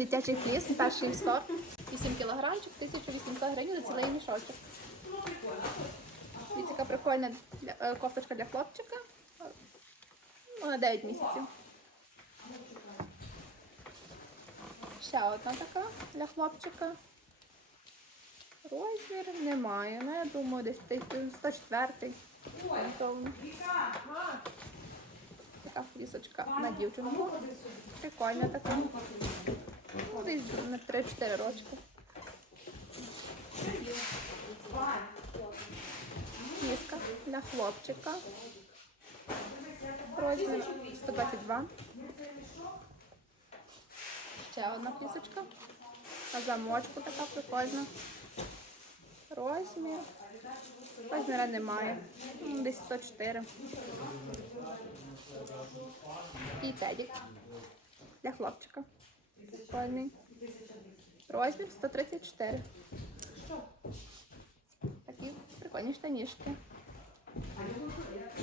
Дитячий фліс, перший сорт, 8 кілограмчик, 1800 гривень за цілий мішочок. Дивіться, яка прикольна е, кофточка для хлопчика. Ну, на 9 місяців. Ще одна така для хлопчика. Розмір немає. Ну, я думаю, десь 104 орієнтовно. Така флісочка на дівчинку. Прикольна така. Десь на 3-4 рочки. Міска для хлопчика. Розмір 122. Ще одна флісочка. На замочку така прикольна. Розмір. Розміра немає. Десь 104. І тедік для хлопчика прикольний. Розмір 134. Такі прикольні штанішки.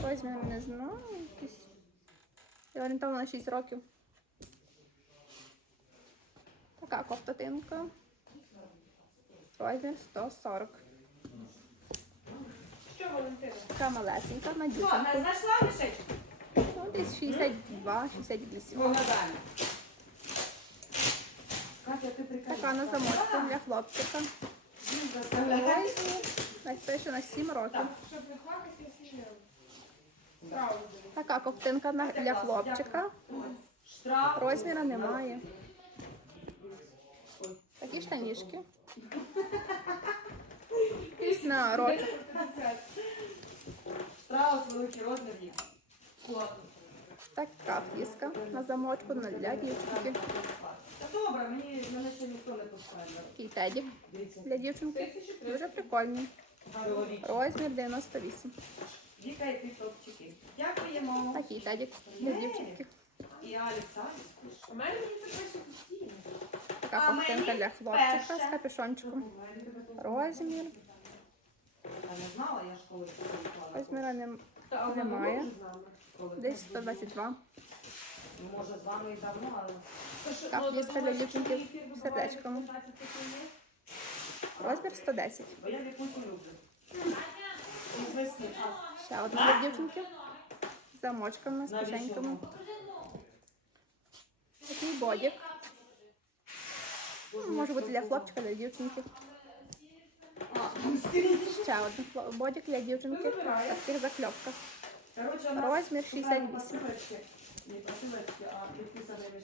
Розмір не знаю. якийсь. Я орієнтовно 6 років. Така коптотинка. Розмір 140. Що, Валентина? Така малесенька, на дівчинку. Знайшла мішечку? Ну, десь 62, 68. Така на замочку для хлопчика. Ось пише на 7 років. Така ковтинка для хлопчика. Розміра немає. Такі штанішки. На рочок. Страус великий розмір є. Така фіска на замочку для дівчинки. Та добре, мені, мене ще ніхто не пускає. Тедік для дівчинки. Дуже прикольний. Розмір 98. Віка ти топчики. Дякуємо. Такий тедік для дівчинки. І Алекса. У мене мені. Така А ковтинка мені для хлопчика з капюшончиком. Розмір. Розміра нем- Немає. десь 122. Ну, Може, з вами і давно, але... Для дівчинки з сердечком. Розмір 110. Бо я вікусю люблю. Ще одна для дівчинки. З замочками, з кишеньками. Такий бодік. Ну, Може бути для хлопчика, для дівчинки. Ще один бодік для дівчинки. Таких закльопка. Короче, у Розмір 68.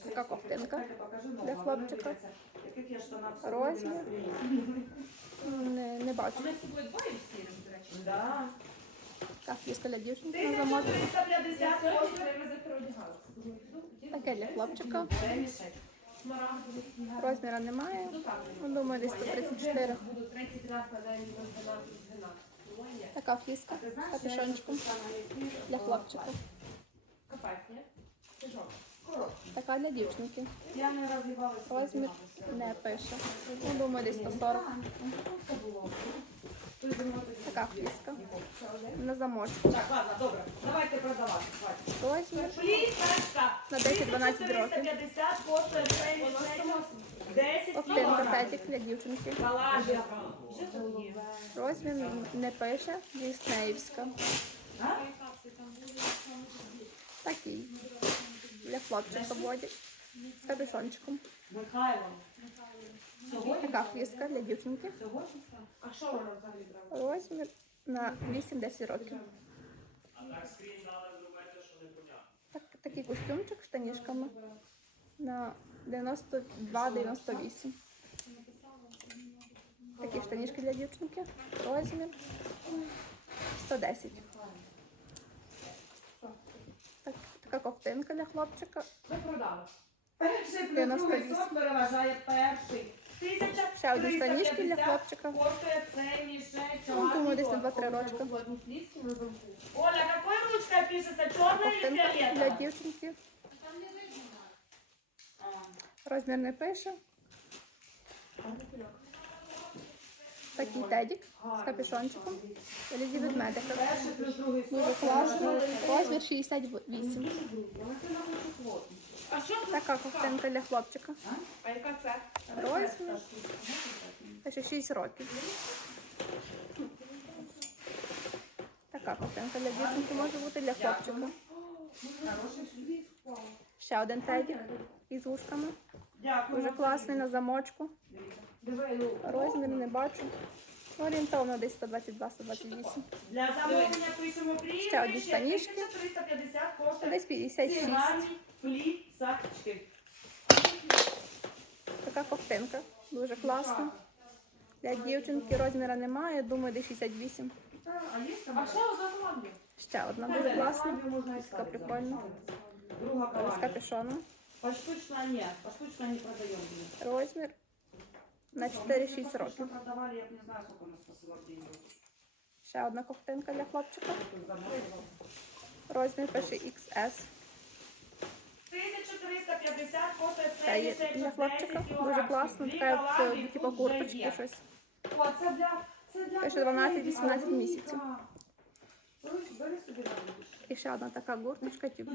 Така ковтинка для хлопчика. Розмір. Не, не бачу. Фліска для дівчинки на замочку. 1350 Сьогодні коштує. треба запереодягалися. Думаю, піду, піду. Таке для хлопчика. Розміра немає. Ну, так. Ну, Думаю, десь 134. Буду 30 разів на день до 12 12. Думаю, ні. Така фліска з капюшончиком для хлопчика. Копать, Така для дівчинки. Я не. Розмір не пише. Ну, думаю, десь 140. Це було. Той зимою тоді Така фліска. На замочку. Так, ладно, добре. Давайте продавати. Розмір на 10-12 років. 450 коштує цей мішечок. 10 Ковтинка кілограм. для дівчинки. Розмір не пише. Діснеївська. Такий. Для хлопчика бодік. З капюшончиком. Така фліска для дівчинки. А що вона взагалі брала? Розмір на 8-10 років. Так, такий костюмчик з штанішками на 92-98. Такі штанішки для дівчинки. Розмір 110. Так, така ковтинка для хлопчика. Ми продали. Перший плюс 98. другий сорт переважає перший. Ще одні штанішки для 1350 хлопчика. Коштує цей мішечок. Ну, думаю, десь на 2-3 рочка. Плотні фліски на замку. Оля, какой ручка пишется? Чорна і Ковтинка для фиолетовая? дівчинки. Розмір не пише. Такий тедік з капюшончиком. Лізі від Дуже класно. Розмір 68. А що це? Така ковтинка для хлопчика. А яка це? Розмір. Ще 6 років. Така ковтинка для дівчинки може бути для хлопчика. Ще один тедік із вушками. Дуже класний на замочку. Ну, Розмір не бачу. Орієнтовно десь 122-128. Для замовлення пишемо прізвище. Ще одні штанішки. 1350 коштує. Десь 56. Ці гарні флісачки. Така ковтинка. Дуже класна. Для дівчинки розміру немає, думаю, десь 68. А, а є там? А ще одна команда. Ще одна дуже класна. Така прикольна. Друга З капюшоном. Поштучно нет, поштучно не продаем. блин. Розмір на 4-6 років. Продавали, я б не знаю, сколько нас посылок денег. Ще одна ковтинка для хлопчика. Розмір пише XS. 1350 коштує Це це є лише для 10 хлопчика. Дуже класно. Дві Така калагрі як, типу тут вже курточки є. щось. О, це для, це для Пише 12-18 місяців. Бери собі. І ще одна така гуртничка, типу,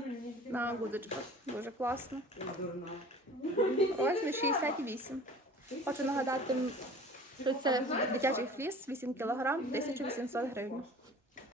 на гудочках. Дуже класно. Розмір 68. Хочу нагадати, що це дитячий фліс 8 кг, 1800 гривень.